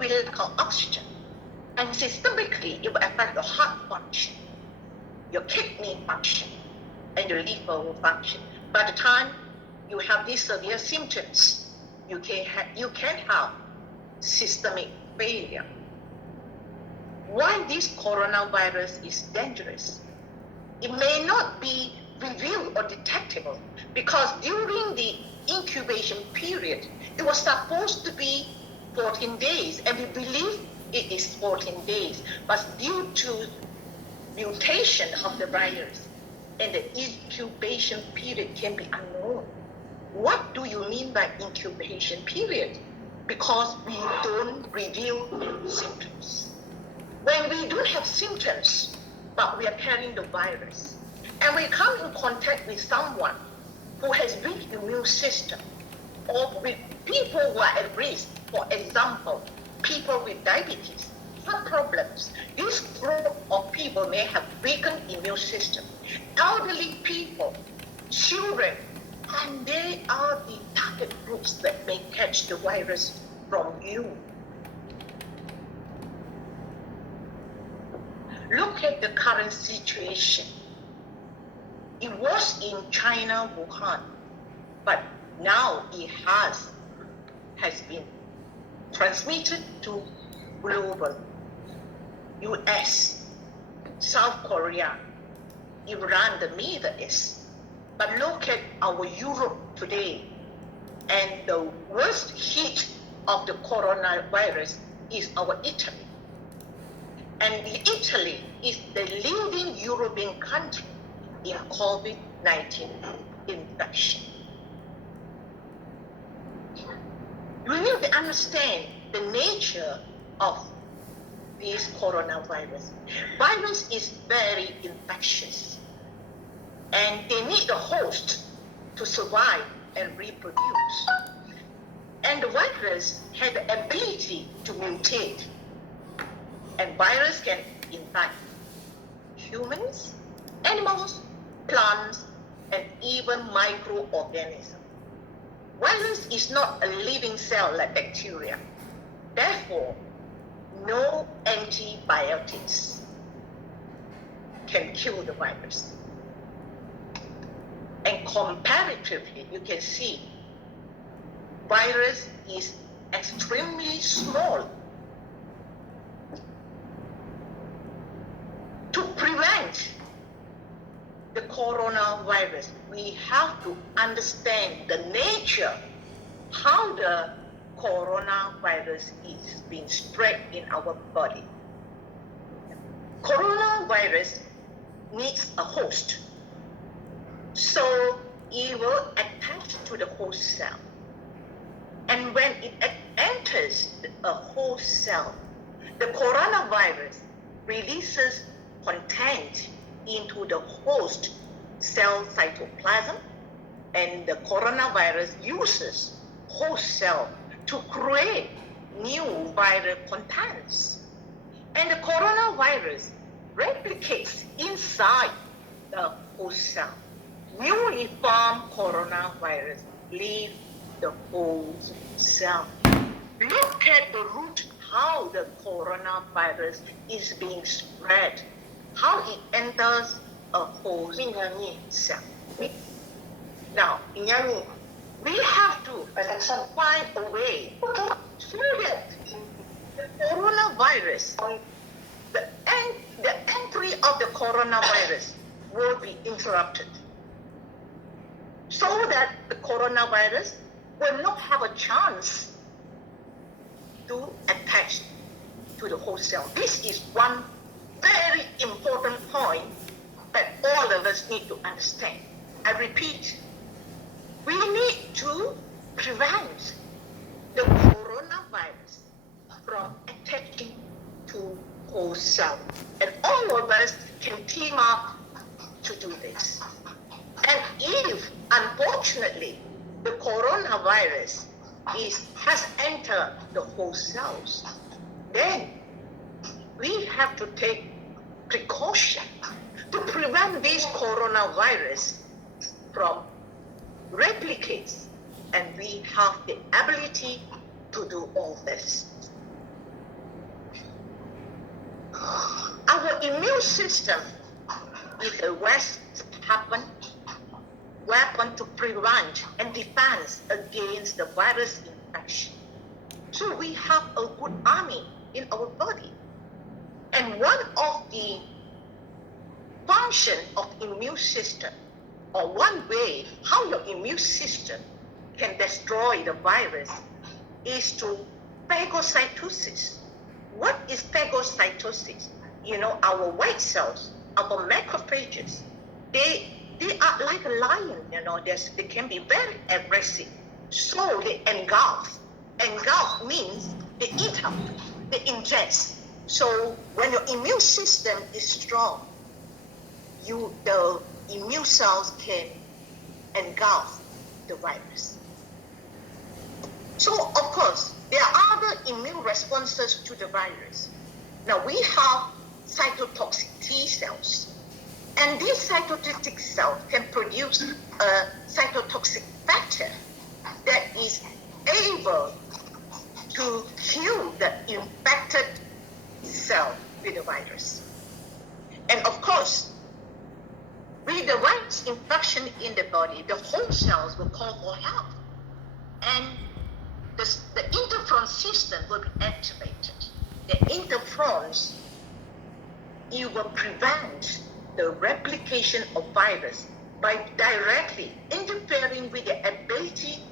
will lack of oxygen. And systemically, it will affect your heart function, your kidney function, and your liver will function. By the time you have these severe symptoms, you can have systemic failure. Why this coronavirus is dangerous? It may not be revealed or detectable because during the incubation period, it was supposed to be 14 days, and we believe it is 14 days, but due to mutation of the virus and the incubation period can be unknown. What do you mean by incubation period? Because we don't reveal symptoms. When we don't have symptoms, but we are carrying the virus, and we come in contact with someone who has weak immune system, or with people who are at risk, for example, people with diabetes, heart problems. This group of people may have weakened immune system. Elderly people, children, and they are the target groups that may catch the virus from you. Look at the current situation. It was in China, Wuhan, but now it has been transmitted to global. US, South Korea, Iran, the Middle East. But look at our Europe today, and the worst hit of the coronavirus is our Italy. And Italy is the leading European country in Covid-19 infection. We need to understand the nature of this coronavirus. Virus is very infectious, and they need the host to survive and reproduce. And the virus has the ability to mutate, and virus can infect humans, animals, plants, and even microorganisms. Virus is not a living cell like bacteria. Therefore, no antibiotics can kill the virus. And comparatively, you can see virus is extremely small. To prevent the coronavirus, we have to understand the nature, how the coronavirus is being spread in our body. Coronavirus needs a host, so it will attach to the host cell. And when it enters a host cell, the coronavirus releases content into the host cell cytoplasm, and the coronavirus uses host cell to create new viral contents. And the coronavirus replicates inside the host cell. Newly formed coronavirus leave the host cell. Look at the root, how the coronavirus is being spread, how it enters a host cell. Now, we have to find a way so that the coronavirus, the entry of the coronavirus will be interrupted, so that the coronavirus will not have a chance to attach to the host cell. This is one very important point that all of us need to understand. I repeat, we need to prevent the coronavirus from attaching to host cell. And all of us can team up to do this. And if, unfortunately, the coronavirus has entered the host cells, then we have to take precaution to prevent this coronavirus from replicates, and we have the ability to do all this. immune system is a weapon to prevent and defend against the virus infection. So we have a good army in our body. And one of the function of immune system, or one way how your immune system can destroy the virus, is to phagocytosis. What is phagocytosis? Our white cells, our macrophages, they are like a lion, they can be very aggressive. So they engulf. Engulf means they eat up, they ingest. So when your immune system is strong, the immune cells can engulf the virus. So of course, there are other immune responses to the virus. Now we have cytotoxic T cells. And these cytotoxic cells can produce a cytotoxic factor that is able to kill the infected cell with the virus. And of course, with the virus infection in the body, the whole cells will call for help. And the interferon system will be activated. The interferons, it will prevent the replication of virus by directly interfering with the ability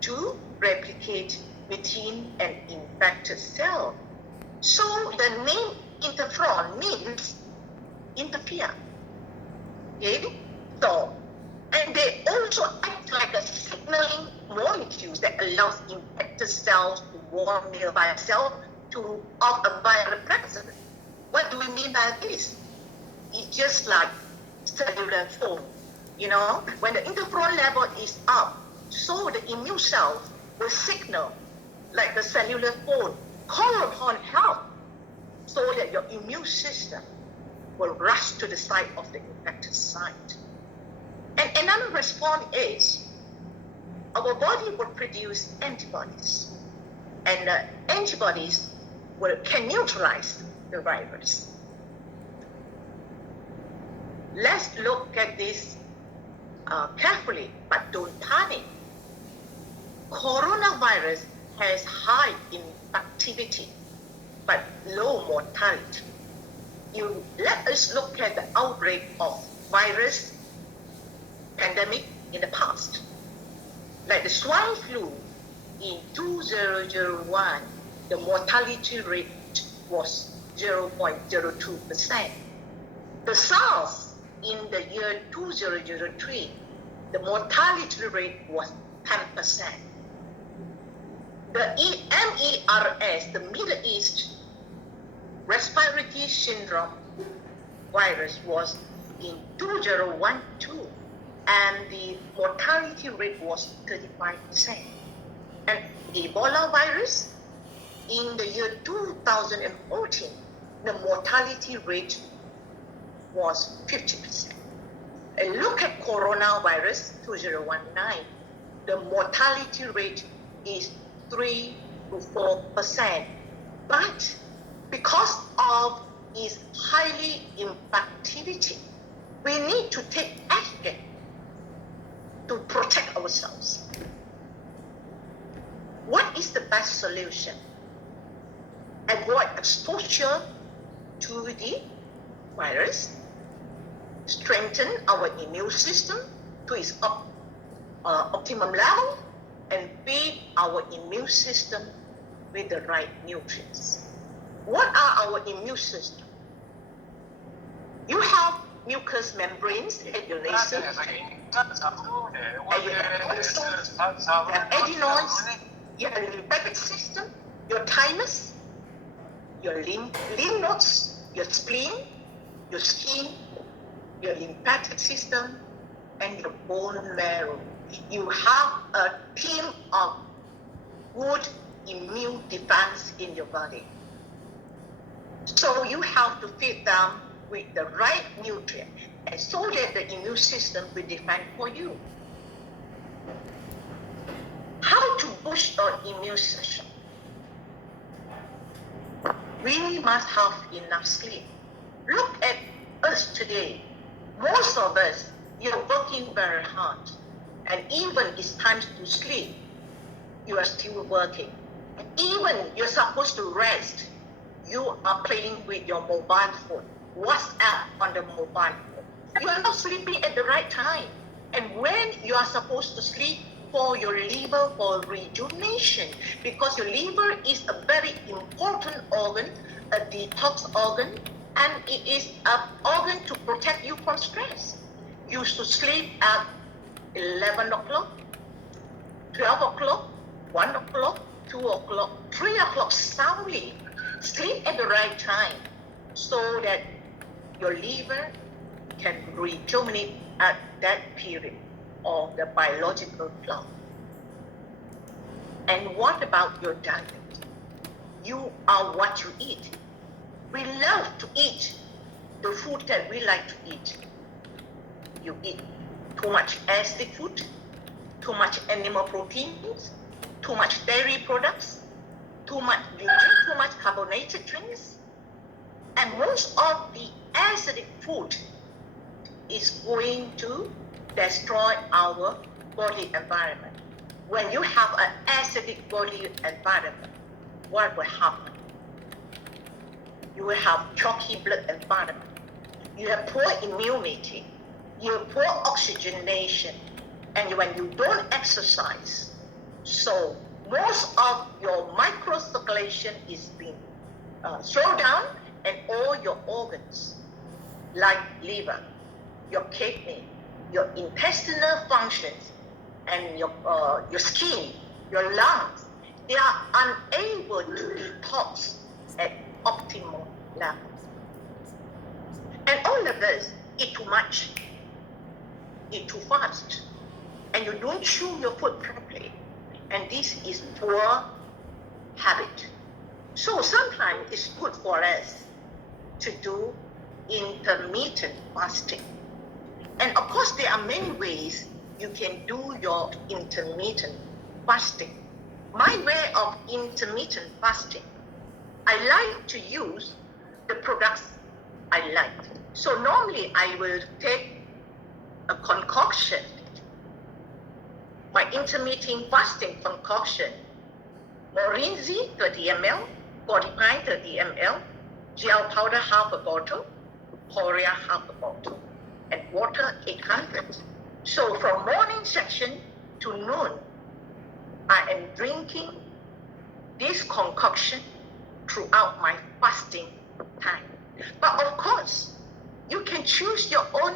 to replicate within an infected cell. So the name interferon means interfere. Okay? So, and they also act like a signaling molecules that allows infected cells to warn nearby cells of a viral presence. What do we mean by this? It's just like cellular phone. When the interferon level is up, so the immune cells will signal like the cellular phone, call upon help, so that your immune system will rush to the site of the infected site. And another response is our body will produce antibodies, and the antibodies can neutralize the virus. Let's look at this carefully, but don't panic. Coronavirus has high infectivity, but low mortality. Let us look at the outbreak of virus pandemic in the past. Like the swine flu in 2001, the mortality rate was 0.02%. The SARS in the year 2003, the mortality rate was 10%. The MERS, the Middle East Respiratory Syndrome virus, was in 2012, and the mortality rate was 35%. And Ebola virus in the year 2014, the mortality rate was 50%. And look at coronavirus 2019, the mortality rate is 3 to 4%. But because of its highly infectivity, we need to take action to protect ourselves. What is the best solution? Avoid exposure to the virus, strengthen our immune system to its optimum level, and feed our immune system with the right nutrients. What are our immune system? You have mucous membranes at your nasal, and you have tonsils, you have adenoids, you have a lymphatic system, your thymus, your lymph nodes, your spleen, your skin, your lymphatic system, and your bone marrow. You have a team of good immune defense in your body. So you have to feed them with the right nutrient, and so that the immune system will defend for you. How to boost our immune system? We must have enough sleep. Look at us today. Most of us, you're working very hard. And even it's time to sleep, you are still working. And even you're supposed to rest, you are playing with your mobile phone, WhatsApp on the mobile phone. You are not sleeping at the right time. And when you are supposed to sleep for your liver for rejuvenation, because your liver is a very important organ, a detox organ, and it is an organ to protect you from stress. You should sleep at 11 o'clock, 12 o'clock, 1 o'clock, 2 o'clock, 3 o'clock soundly. Sleep at the right time so that your liver can rejuvenate at that period of the biological clock. And what about your diet? You are what you eat. We love to eat the food that we like to eat. You eat too much acidic food, too much animal proteins, too much dairy products, you drink too much carbonated drinks, and most of the acidic food is going to destroy our body environment. When you have an acidic body environment, what will happen? You will have chalky blood environment. You have poor immunity. You have poor oxygenation. And when you don't exercise, so most of your microcirculation is being slowed down, and all your organs, like liver, your kidney, your intestinal functions, and your skin, your lungs, they are unable to detox at optimal levels. And all of us eat too much, eat too fast, and you don't chew your food properly. And this is poor habit. So sometimes it's good for us to do intermittent fasting. And of course, there are many ways you can do your intermittent fasting. My way of intermittent fasting, I like to use the products I like. So normally I will take a concoction, my intermittent fasting concoction, Morinzi 30 ml, Fortifine 30 ml, gel powder half a bottle, Poria half a bottle, and water 800. So from morning section to noon, I am drinking this concoction throughout my fasting time. But of course, you can choose your own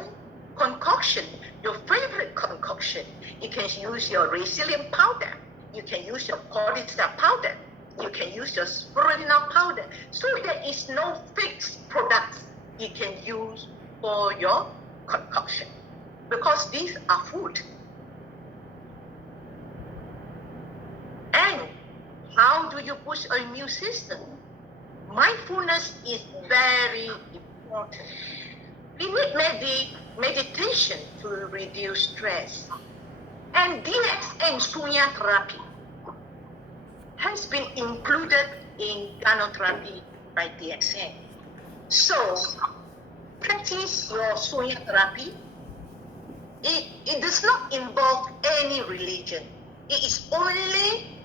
concoction, your favorite concoction. You can use your resilient powder. You can use your cordyceps powder. You can use your spirulina powder. So there is no fixed product you can use for your concoction, because these are food. And how do you boost your immune system? Mindfulness is very important. We need meditation to reduce stress. And DXN Sunya therapy has been included in gynotherapy by DXN. So practice your Sunya therapy. It does not involve any religion. It is only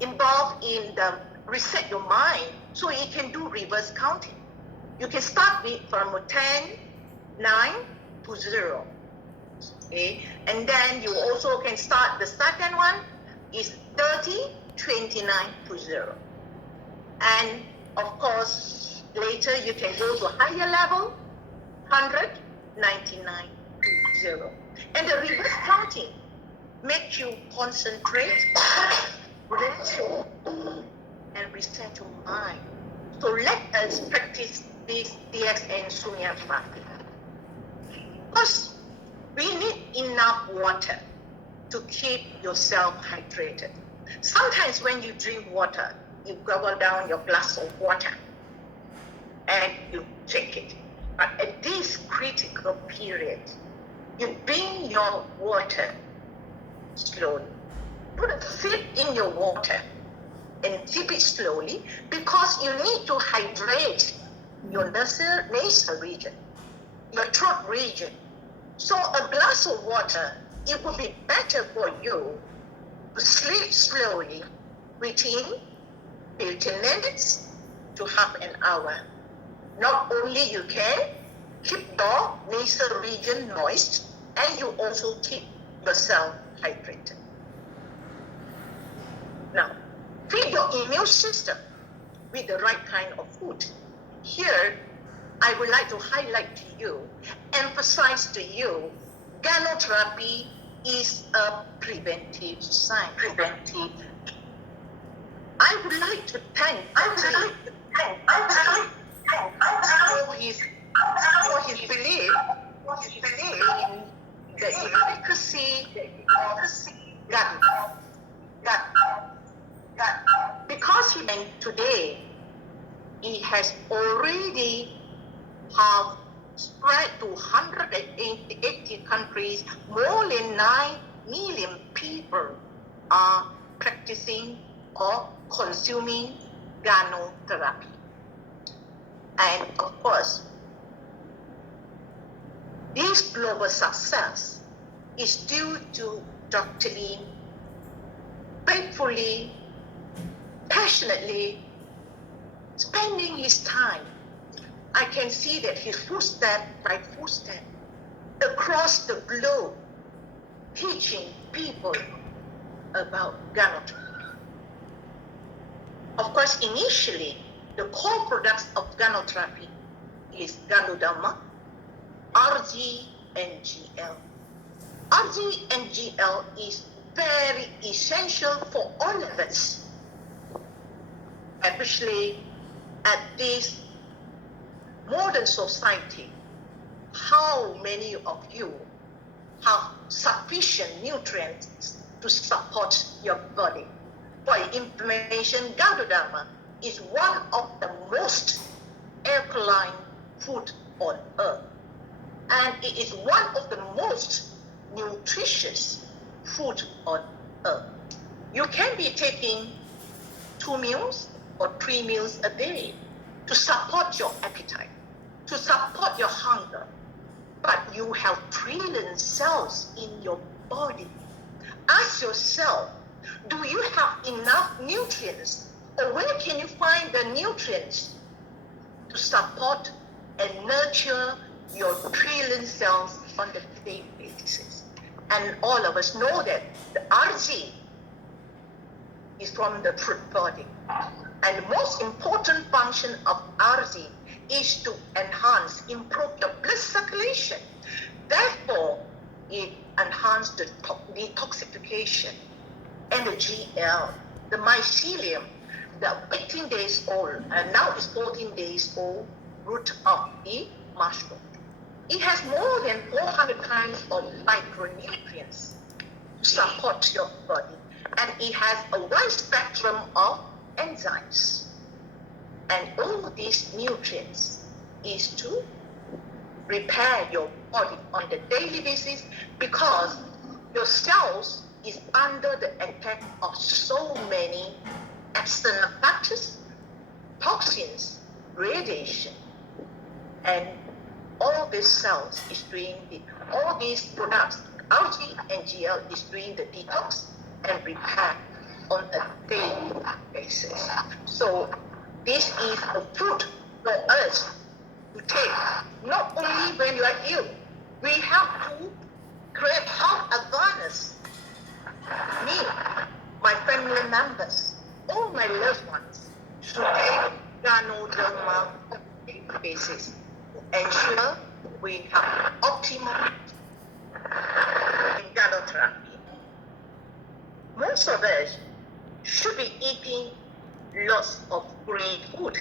involved in the reset your mind, so you can do reverse counting. You can start with from 10, 9 to 0. Okay, and then you also can start the second one is 30, 29 to 0. And of course, later you can go to a higher level, 100, 99 to 0. And the reverse counting makes you concentrate, relax, and reset your mind. So let us practice this DXN Sunya therapy. Because we need enough water to keep yourself hydrated. Sometimes when you drink water, you gobble down your glass of water and you drink it. But at this critical period, you bring your water slowly. Put a sip in your water and sip it slowly, because you need to hydrate your nasal region, your throat region. So a glass of water, it would be better for you to sleep slowly within 15 minutes to half an hour. Not only you can keep your nasal region moist, and you also keep yourself hydrated. Now, feed your immune system with the right kind of food. Here, I would like to highlight to you, emphasize to you, gynotherapy is a preventive science. I would like to thank for his belief in the efficacy of gut. Because he today, he has already have spread to 180 countries. More than 9 million people are practicing or consuming gynotherapy. And of course, this global success is due to Dr. Lee faithfully, passionately spending his time. I can see that his footstep by footstep across the globe, teaching people about gynotherapy. Of course, initially, the core products of gynotherapy is Ganoderma, RG, and GL. RG and GL is very essential for all of us, especially at this modern society. How many of you have sufficient nutrients to support your body? For information, Ganoderma is one of the most alkaline food on earth, and it is one of the most nutritious food on earth. You can be taking 2 meals or 3 meals a day to support your appetite, to support your hunger, but you have trillion cells in your body. Ask yourself, do you have enough nutrients, or where can you find the nutrients to support and nurture your trillion cells on the daily basis? And all of us know that the RG is from the fruit body. And the most important function of RG is to enhance, improve the blood circulation. Therefore, it enhances the detoxification. And the GL, the mycelium, the 18 days old, and now it's 14 days old root of the mushroom. It has more than 400 kinds of micronutrients to support your body. And it has a wide spectrum of enzymes. And all these nutrients is to repair your body on the daily basis, because your cells is under the attack of so many external factors, toxins, radiation, and all these cells is doing all these products, RG and GL is doing the detox and repair on a daily basis. So this is a food for us to take, not only when you are ill. We have to create health awareness. Me, my family members, all my loved ones should take Ganoderma on a daily basis to ensure we have optimal gynotherapy. Most of us should be eating lots of green food.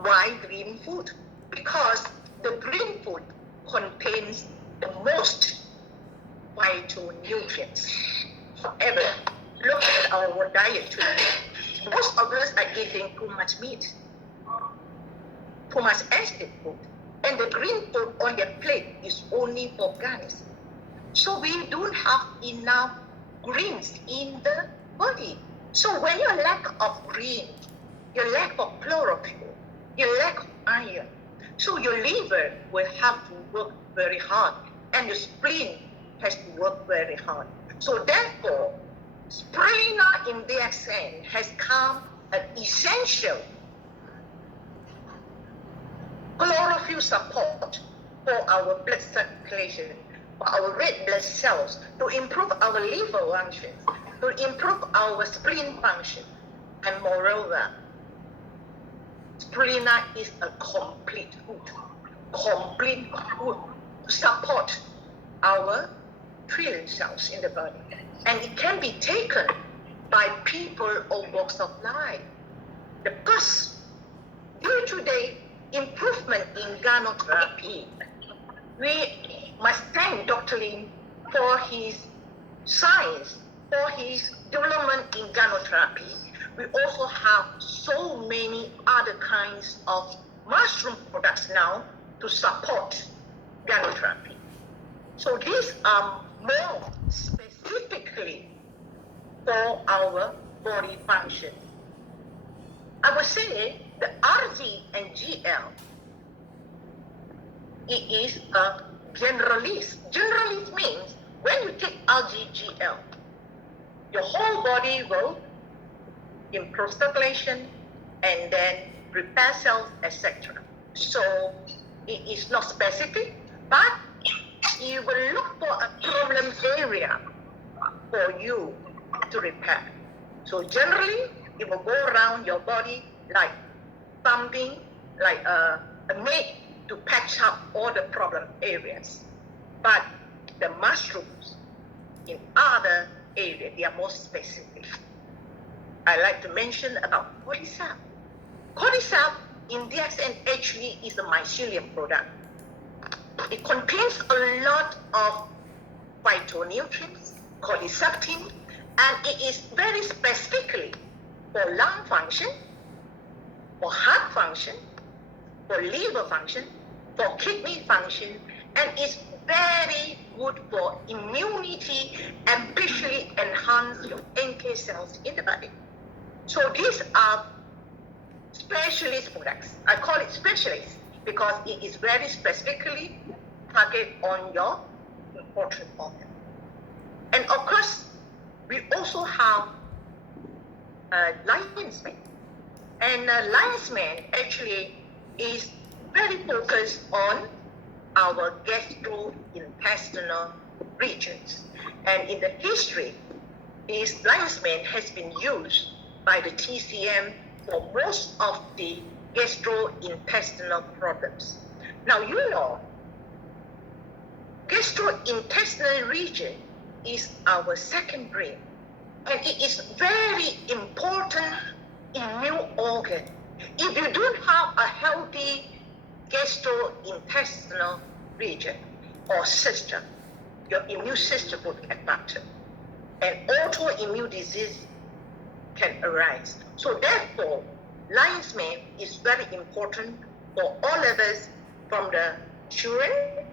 Why green food? Because the green food contains the most vital nutrients. However, look at our diet today. Most of us are eating too much meat, too much acid food, and the green food on the plate is only for garnish. So we don't have enough greens in the body. So when you lack of green, you lack of chlorophyll, you lack of iron, So your liver will have to work very hard, and your spleen has to work very hard. So therefore, spirulina in DXN has come an essential chlorophyll support for our blood circulation, for our red blood cells, to improve our liver function, to improve our spleen function. And moreover, spirulina is a complete food to support our trillion cells in the body. And it can be taken by people of walks of life. Because due to the improvement in gynotherapy, we must thank Dr. Lim for his science, for his development in gynotherapy. We also have so many other kinds of mushroom products now to support gynotherapy. So these are more specifically for our body function. I would say the RG and GL, it is a generalist. Generalist means when you take RGGL, your whole body will improve circulation and then repair cells, etc. So it is not specific, but you will look for a problem area for you to repair. So generally, it will go around your body like something, like a net to patch up all the problem areas. But the mushrooms in other areas, they are more specific. I like to mention about cordyceps. Cordyceps in DXN actually is a mycelium product. It contains a lot of phytonutrients, cordycepin, and it is very specifically for lung function, for heart function, for liver function, for kidney function, and it's very good for immunity and especially enhance your NK cells in the body. So these are specialist products. I call it specialist because it is very specifically targeted on your important organ. And of course, we also have lion's mane. And lion's mane actually is very focused on our gastrointestinal regions. And in the history, this lion's mane has been used by the TCM for most of the gastrointestinal problems. Now, you know, gastrointestinal region is our second brain, and it is very important immune organ. If you don't have a healthy gastrointestinal region or system, your immune system will get affected, and autoimmune disease can arise. So therefore, lion's mane is very important for all of us, from the children,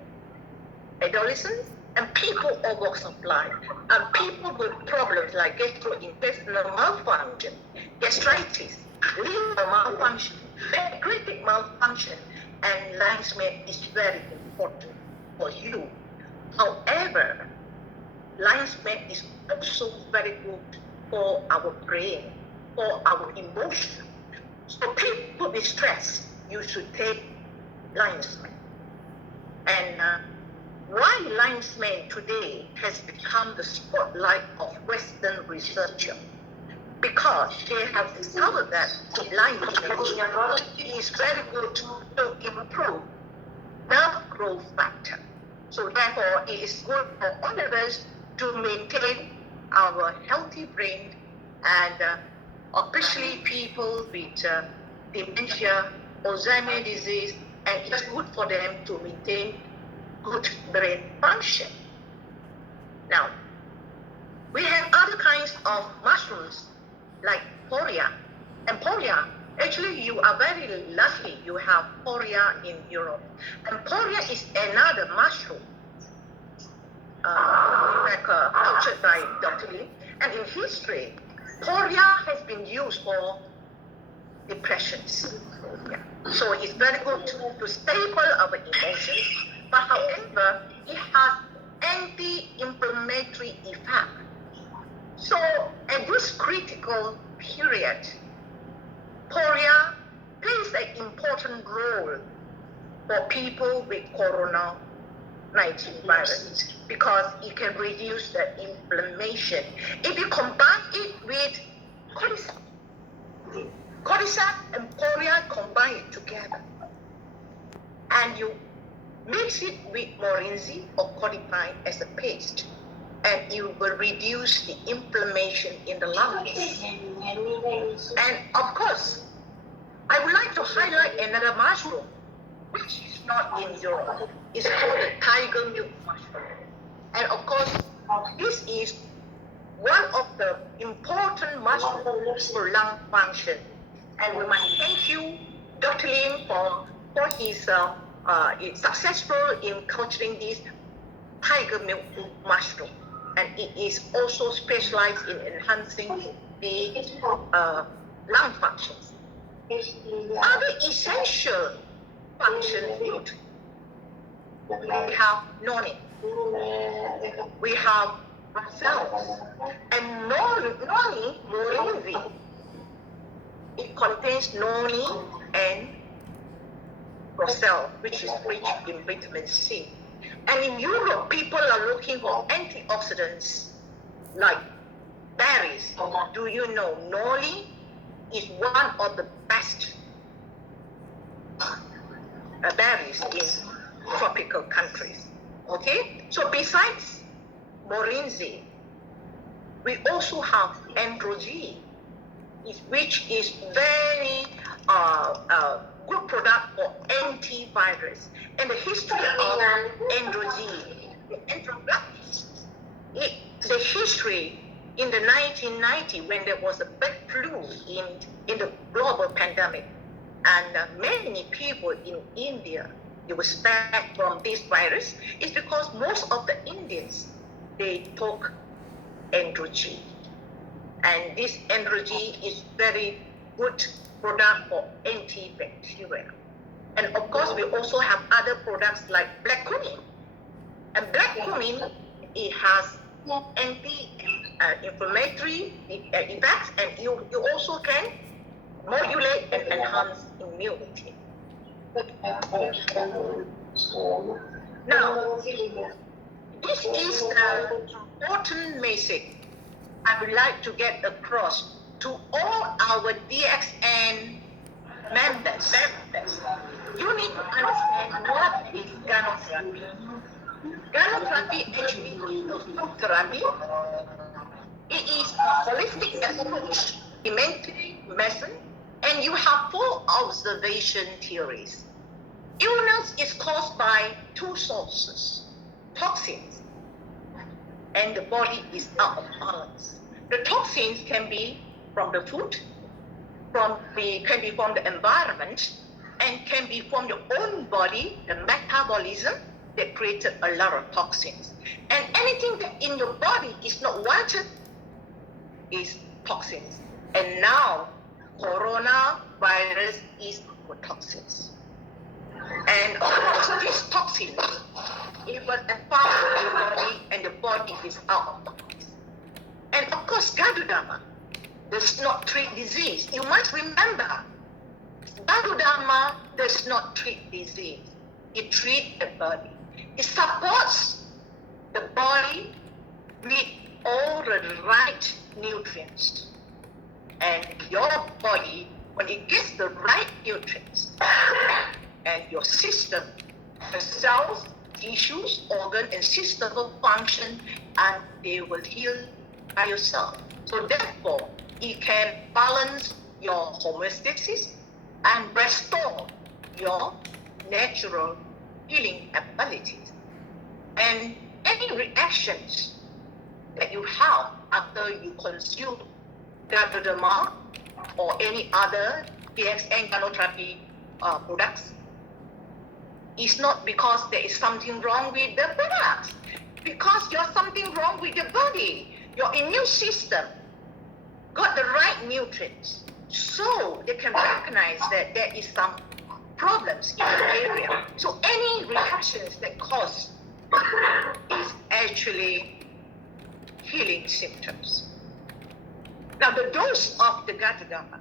adolescents, and people of walks of life, and people with problems like gastrointestinal malfunction, gastritis, liver malfunction, pancreatic malfunction, and lion's mane is very important for you. However, lion's mane is also very good for our brain, for our emotion. So people with stress, you should take lion's mane. And why lion's mane today has become the spotlight of Western researchers? Because they have discovered that lion's mane is very good to improve nerve growth factor. So therefore, it is good for all of us to maintain our healthy brain, and especially people with dementia, Alzheimer's disease, and it's good for them to maintain good brain function. Now, we have other kinds of mushrooms like poria. And poria, actually you are very lucky you have poria in Europe. And poria is another mushroom cultured by Dr. Lee. And in history, poria has been used for depressions. Yeah. So it's very good to stable our emotions, but however, it has anti-inflammatory effect. So at this critical period, Korea plays an important role for people with Covid-19 virus because it can reduce the inflammation. If you combine it with cordyceps and Korea, combine it together, and you mix it with morinzi or codifine as a paste, and you will reduce the inflammation in the lungs. And of course, I would like to highlight another mushroom, which is not in Europe. It's called the tiger milk mushroom. And of course, this is one of the important mushrooms for lung function. And we must thank you, Dr. Lim, for his successful in culturing this tiger milk mushroom. And it is also specialized in enhancing the lung functions. Other essential functions nutrients. We have noni, we have cells, and noni morinzi. It contains noni and roselle, which is rich in vitamin C. And in Europe, people are looking for antioxidants like berries. Do you know noni is one of the best berries in tropical countries? Okay, so besides morinzi, we also have androgen, which is very good product for antivirus. And the history of androgen, the history in the 1990 when there was a big flu in the global pandemic, and many people in India, they were spared from this virus, is because most of the Indians, they took androgen. And this androgen is very good product for antibacterial. And of course, we also have other products like black cumin. And black cumin, it has anti-inflammatory effects, and you also can modulate and enhance immunity. Now, this is the important message I would like to get across to all our DXN members. You need to understand what is gynotherapy. Gynotherapy actually is a food therapy. It is a holistic approach, elementary medicine, and you have 4 observation theories. Illness is caused by 2 sources, toxins, and the body is out of balance. The toxins can be from the food, can be from the environment, and can be from your own body, the metabolism that created a lot of toxins. And anything that in your body is not wanted is toxins. And now, coronavirus is for toxins. And of course, these toxins, it was found in the body, and the body is out of balance. And of course, Gadudama does not treat disease. You must remember, Gadudama does not treat disease. It treats the body. It supports the body with all the right nutrients. And your body, when it gets the right nutrients, and your system, the cells, tissues, organ, and system will function, and they will heal by yourself. So therefore, it can balance your homeostasis and restore your natural healing abilities. And any reactions that you have after you consume Gadodama or any other DXN gynotherapy products, it's not because there is something wrong with the products, because there's something wrong with the body. Your immune system got the right nutrients, so they can recognize that there is some problems in the area. So any reactions that cause is actually healing symptoms. Now the dose of the Gatadama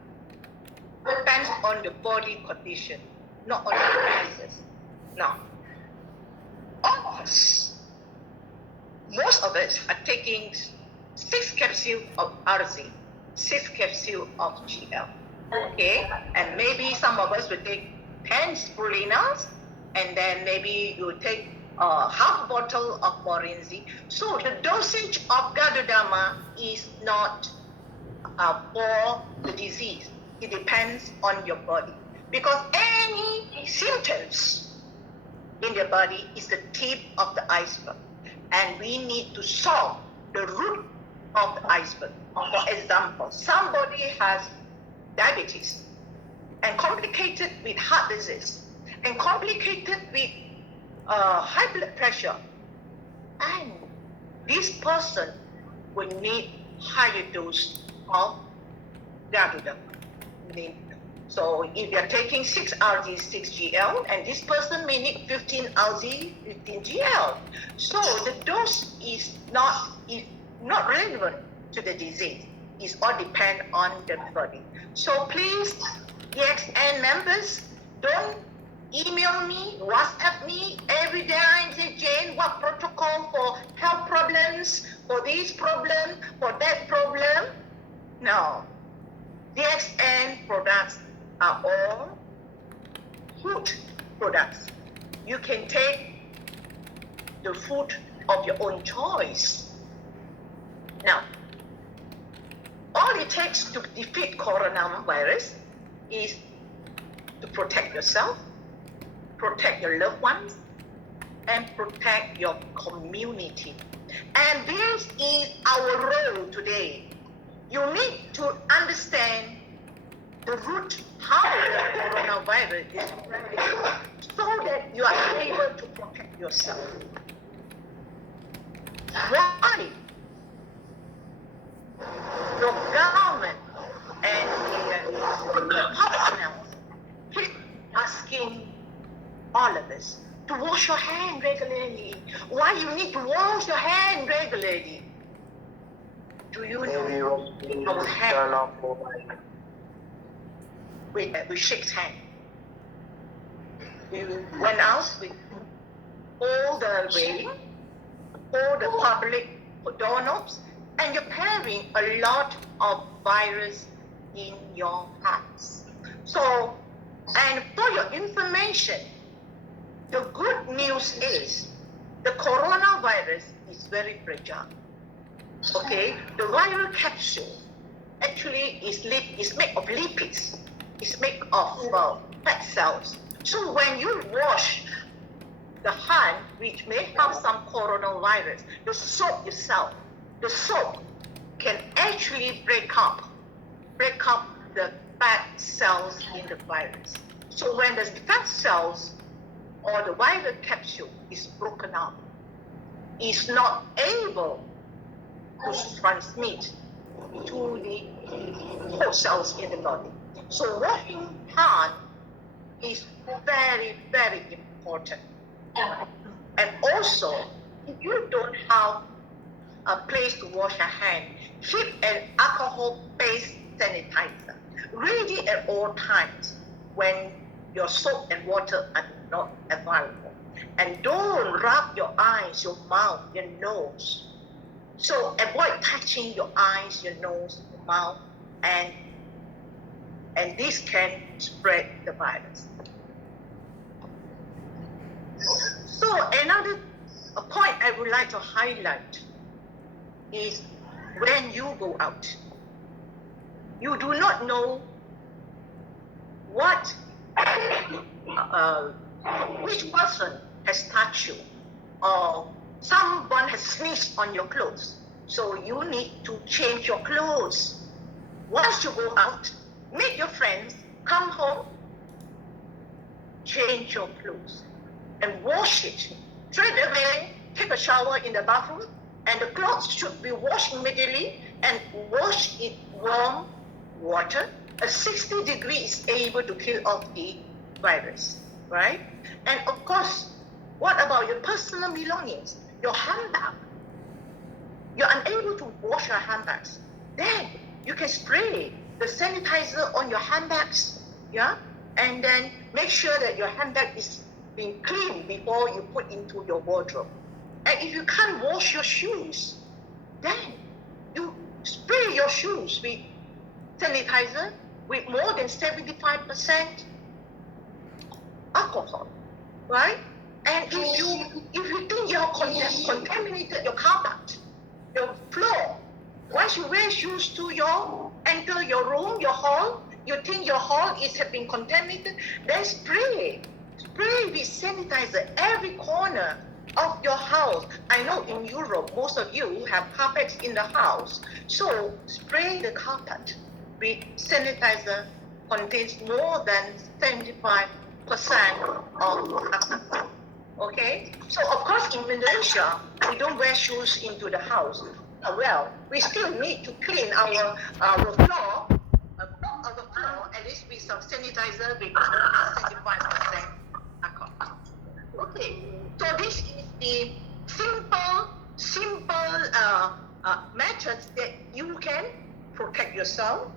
depends on the body condition, not on the diseases. Now, all of us, most of us are taking 6 capsules of RZ, 6 capsules of GL. Okay, and maybe some of us will take 10 spirulinas, and then maybe you take half a bottle of Morinzi. So the dosage of Gadodama is not for the disease. It depends on your body, because any symptoms in your body is the tip of the iceberg, and we need to solve the root of the iceberg. For example, somebody has diabetes and complicated with heart disease and complicated with high blood pressure, and this person will need higher dose of Gadodama. So if you're taking 6 RG, 6 GL, and this person may need 15 RG, 15 GL. So the dose is not relevant to the disease. It all depends on the body. So please, EXN members, don't email me, WhatsApp me every day and say, Jane, what protocol for health problems, for this problem, for that problem? No. DXN products are all food products. You can take the food of your own choice. Now, all it takes to defeat coronavirus is to protect yourself, protect your loved ones, and protect your community. And this is our role today. You need to understand the root, how the coronavirus is spreading, so that you are able to protect yourself. Why? Your government and the hospitals keep asking all of us to wash your hand regularly. Why you need to wash your hand regularly? Do you know our hand? We shake hands. We went out with all the railing, all the public doorknobs, and you're carrying a lot of virus in your hands. So, and for your information, the good news is the coronavirus is very fragile. Okay, the viral capsule actually is made of lipids. It's made of fat cells. So when you wash the hand, which may have some coronavirus, the soap itself, the soap can actually break up the fat cells in the virus. So when the fat cells or the viral capsule is broken up, it's not able to transmit to the host cells in the body. So washing hand is very, very important. And also, if you don't have a place to wash your hand, keep an alcohol-based sanitizer ready at all times when your soap and water are not available. And don't rub your eyes, your mouth, your nose. So avoid touching your eyes, your nose, your mouth, and this can spread the virus. So another point I would like to highlight is when you go out, you do not know what which person has touched you, or someone has sneezed on your clothes. So you need to change your clothes. Once you go out, meet your friends, come home, change your clothes and wash it. Straight away, take a shower in the bathroom, and the clothes should be washed immediately, and wash in warm water. A 60 degrees is able to kill off the virus, right? And of course, what about your personal belongings, your handbag? You're unable to wash your handbags. Then you can spray the sanitizer on your handbags, yeah? And then make sure that your handbag is being cleaned before you put into your wardrobe. And if you can't wash your shoes, then you spray your shoes with sanitizer with more than 75% alcohol, right? And if you think you have contaminated your carpet, your floor, once you wear shoes to enter your room, your hall, you think your hall have been contaminated, then spray with sanitizer every corner of your house. I know in Europe, most of you have carpets in the house, so spray the carpet with sanitizer contains more than 75% of alcohol. Okay, so of course in Malaysia, we don't wear shoes into the house. Well, we still need to clean our floor, at least with some sanitizer with more than 75% alcohol. Okay, so this is the simple methods that you can protect yourself,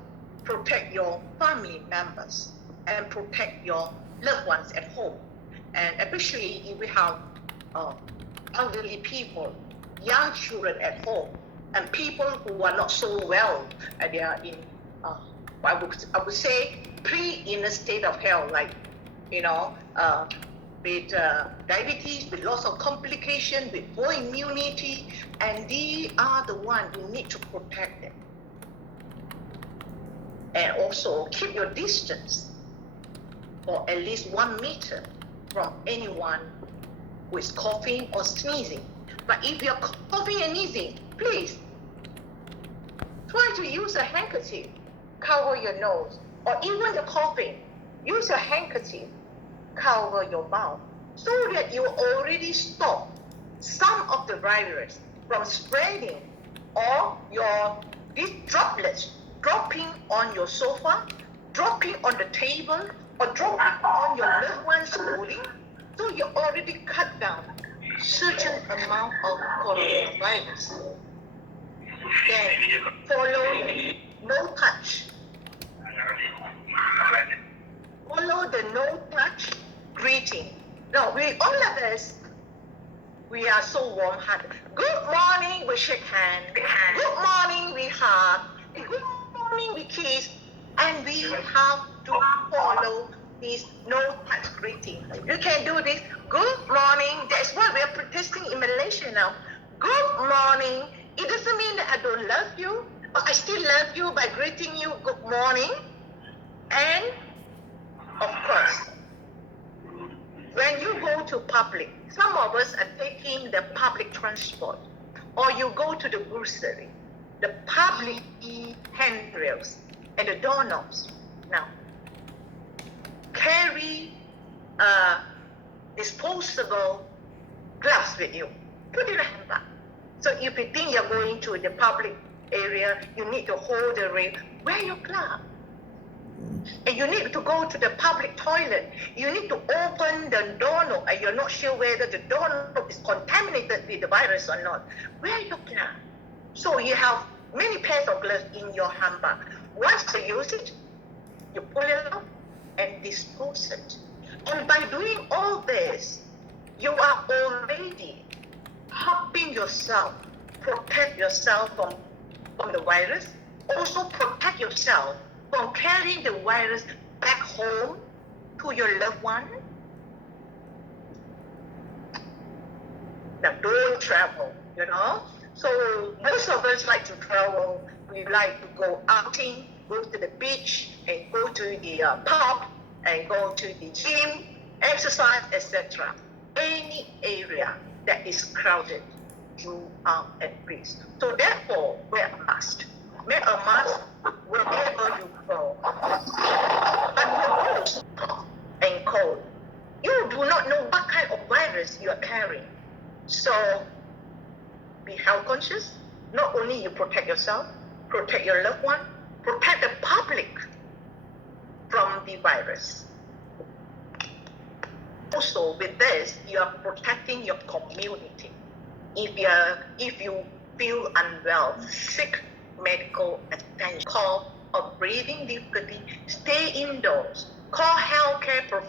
protect your family members, and protect your loved ones at home. And especially if we have elderly people, young children at home, and people who are not so well, they are in, I would say, in a state of health, like, with diabetes, with lots of complications, with poor immunity, and they are the ones who need to protect them. And also keep your distance for at least 1 meter from anyone who is coughing or sneezing. But if you're coughing and sneezing, please try to use a handkerchief, cover your nose, or even the coughing, use a handkerchief, cover your mouth, so that you already stop some of the virus from spreading, or these droplets dropping on your sofa, dropping on the table, or dropping on your loved one's clothing. So you already cut down certain amount of coronavirus. Then follow no touch. Follow the no touch greeting. Now, all of us, we are so warm-hearted. Good morning, we shake hands. Good morning, we hug. Good morning, we kiss. And we have to follow this no-touch greeting. You can do this. Good morning. That's what we are practicing in Malaysia now. Good morning. It doesn't mean that I don't love you, but I still love you by greeting you good morning. And of course, when you go to public, some of us are taking the public transport, or you go to the grocery, the public handrails and the doorknobs. Now, carry a disposable gloves with you. Put it in a handbag. So if you think you're going to the public area, you need to hold the rail, wear your glove. And you need to go to the public toilet. You need to open the doorknob and you're not sure whether the doorknob is contaminated with the virus or not. Wear your glove. So you have many pairs of gloves in your handbag. Once you use it, you pull it out and dispose it. And by doing all this, you are already helping yourself, protect yourself from the virus. Also protect yourself from carrying the virus back home to your loved one. Now, don't travel, So most of us like to travel. We like to go outing, go to the beach, and go to the pub, and go to the gym, exercise, etc. Any area that is crowded, you are at risk. So therefore, wear a mask. Wear a mask wherever you go. But you're also cough and cold. You do not know what kind of virus you are carrying. So be health conscious. Not only you protect yourself, protect your loved one, protect the public from the virus. also with this, you are protecting your community. If you feel unwell, seek medical attention. Cough or breathing difficulty, stay indoors. Call healthcare professionals.